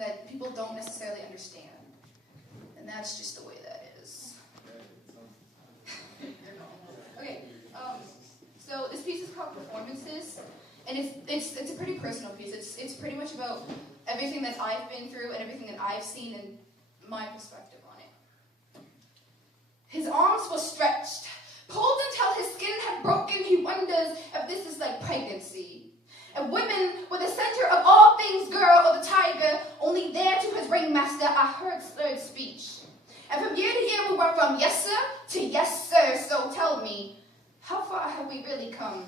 that people don't necessarily understand. And that's just the way that is. Okay, so this piece is called Performances, and it's a pretty personal piece. It's pretty much about everything that I've been through and everything that I've seen and my perspective on it. His arms were stretched, pulled until his skin had broken. He wonders if this is like pregnancy. And women were the center of all things girl or the tiger, only there to his ringmaster I heard slurred speech. And from year to year we went from yes sir to yes sir, so tell me, how far have we really come?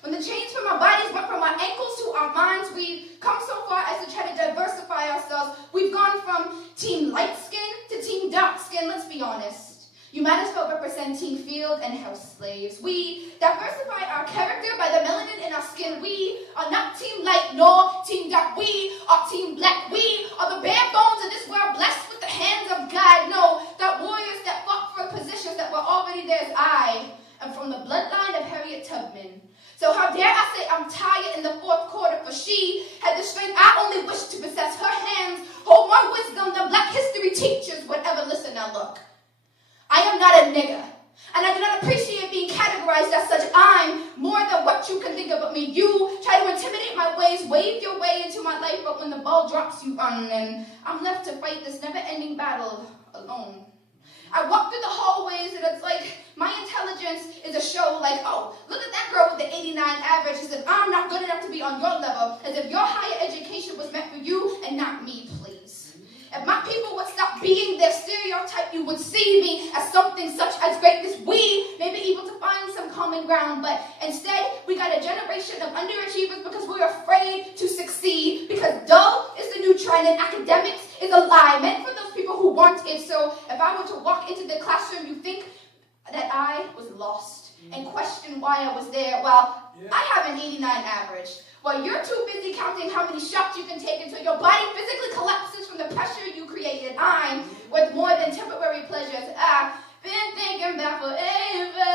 When the chains from our bodies went from our ankles to our minds, we've come so far as to try to diversify ourselves. We've gone from team light skin to team dark skin, let's be honest. You might as well represent team field and house slaves. We diversify our character by the melanin in our skin. We are not team light nor team dark. We are team black. We are the bare bones of this world, blessed with the hands of God. No, that warriors that fought for positions that were already theirs. I am from the bloodline of Harriet Tubman. So how dare I say I'm tired in the fourth quarter, for she had the strength I only wish to possess. Her hands hold more wisdom than black history teachers would ever listen. Now look, I am not a nigger, and I do not appreciate being categorized as such. I'm more than what you can think about me. You try to intimidate my ways, wave your way into my life, but when the ball drops, you run, and I'm left to fight this never-ending battle alone. I walk through the hallways, and it's like my intelligence is a show like, oh, look at that girl with the 89 average, as if I'm not good enough to be on your level, as if your higher education was meant for you and not me, please. If my people would stop being their stereotype, you would see me as something such as greatness. We may be able to find some common ground, but instead, we got a generation of underachievers because we're afraid to succeed, because dull is the new trend, and academics is a lie meant for those people who want it. So if I were to walk into the classroom, you think that I was lost and question why I was there. Well, I have an 89 average. Well, you're too busy counting how many shots you can take until your body physically collapses from the pressure you created. I'm worth more than temporary pleasures. I've been thinking about forever.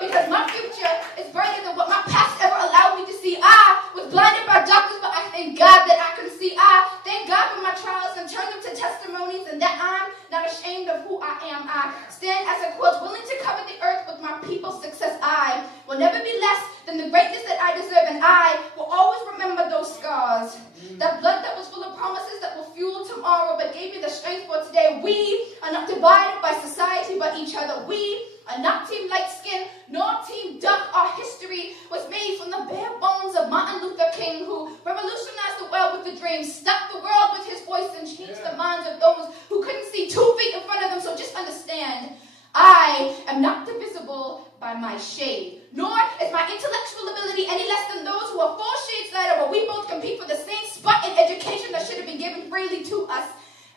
Because my future is brighter than what my past ever allowed me to see. I was blinded by darkness, but I thank God that I can see. I thank God for my trials and turn them to testimonies, and that I'm not ashamed of who I am. I stand as a quilt, willing to cover the earth with my people's success. I will never be less than the greatness that I deserve, and I will always remember those scars. That blood that was full of promises that will fuel tomorrow, but gave me the strength for today. We are not divided by society, but each other. We are not team light skin, nor team dark. Our history was made from the bare bones of Martin Luther King, who revolutionized the world with a dream, stuck the world with his voice, and changed the minds of those who couldn't see 2 feet in front of them. So just understand, I am not divisible by my shade, nor is my intellectual ability any less than those who are 4 shades lighter, but we both compete for the same spot in education that should have been given freely to us.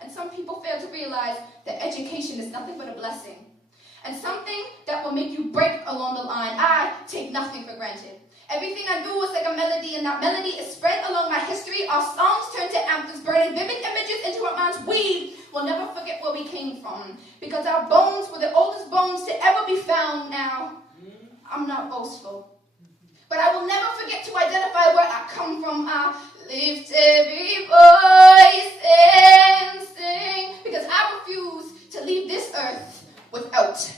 And some people fail to realize that education is nothing but a blessing, and something that will make you break along the line. I take nothing for granted. Everything I do is like a melody, and that melody is spread along my history. Our songs turn to anthems, burning vivid images into our minds. We will never forget where we came from, because our bones were the oldest bones to ever be found. Now, I'm not boastful, but I will never forget to identify where I come from. I lift every voice and sing, because I refuse to leave this earth without